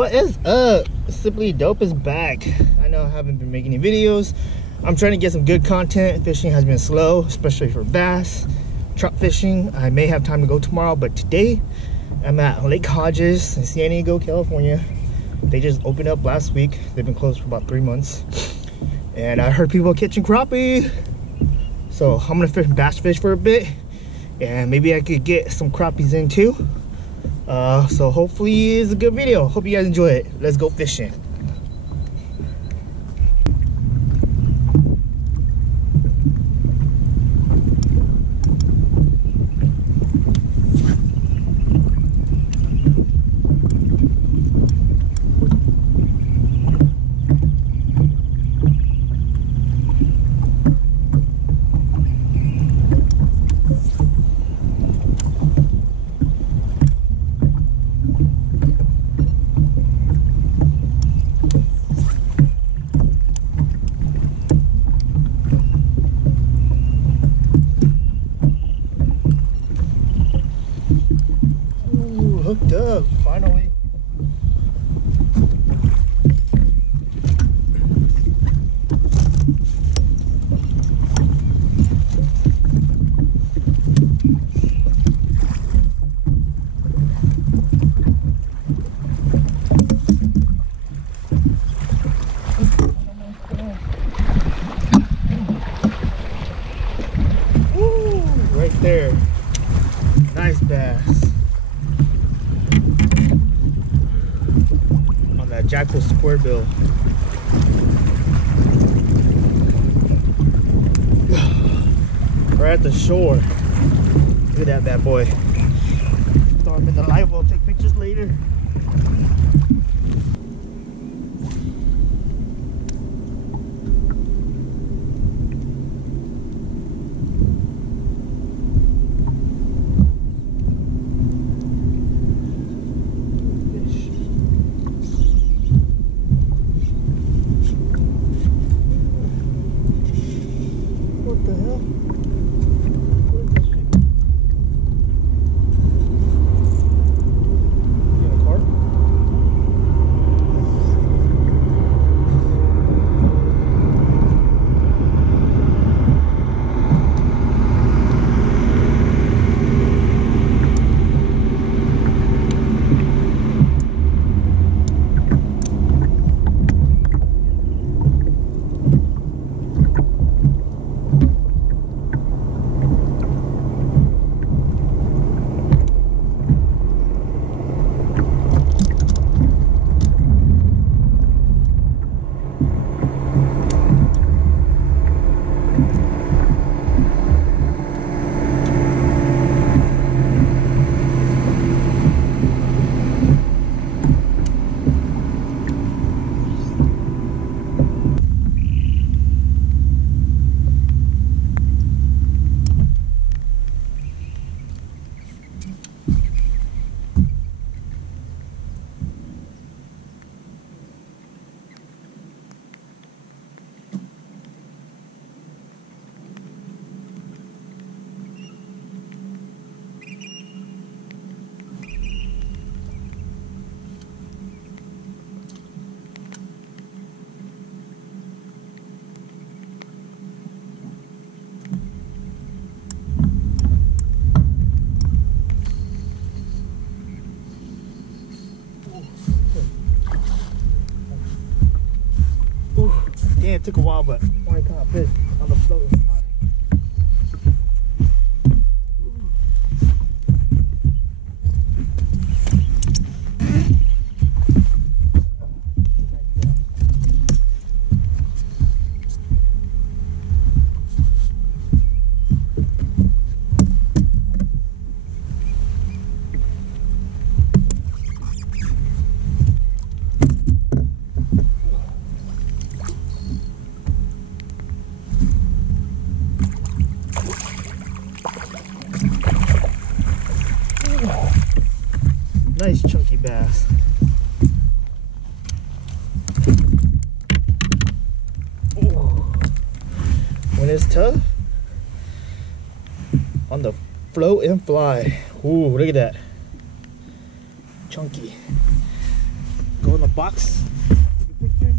What is up? Simply Dope is back. I know I haven't been making any videos. I'm trying to get some good content. Fishing has been slow, especially for bass. Trout fishing, I may have time to go tomorrow, but today I'm at Lake Hodges in San Diego, California. They just opened up last week. They've been closed for about 3 months. And I heard people catching crappie. So I'm gonna bass fish for a bit. And maybe I could get some crappies in too. So hopefully it's a good video. Hope you guys enjoy it. Let's go fishing. Hooked up, finally. Woo, right there. Nice bass. Jackal square bill. We're at the shore. Look at that bad boy. Throw him in the live well, take pictures later. What the hell? What is this shit? You in a cart? Yeah, it took a while, but I caught a fish on the floating spot. Nice chunky bass. Ooh. When it's tough, on the float and fly. Ooh, look at that. Chunky. Go on the box. Take a picture.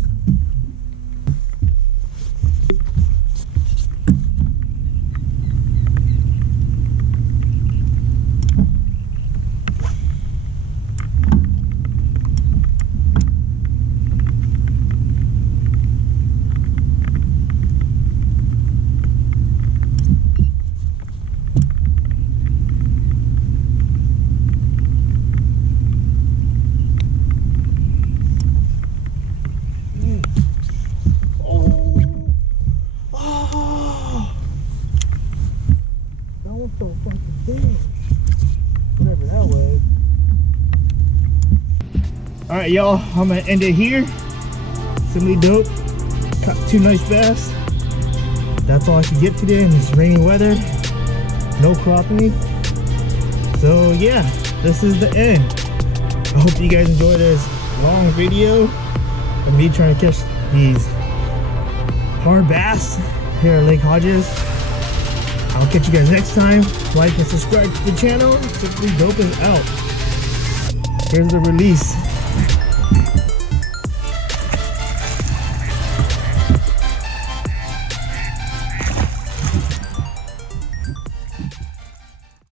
Whatever that was. Alright y'all, I'm gonna end it here. Simply dope. Caught 2 nice bass. That's all I could get today in this rainy weather. No crappie. So yeah, this is the end. I hope you guys enjoyed this long video of me trying to catch these hard bass here at Lake Hodges. I'll catch you guys next time. Like and subscribe to the channel. Simply Dope is out. Here's the release.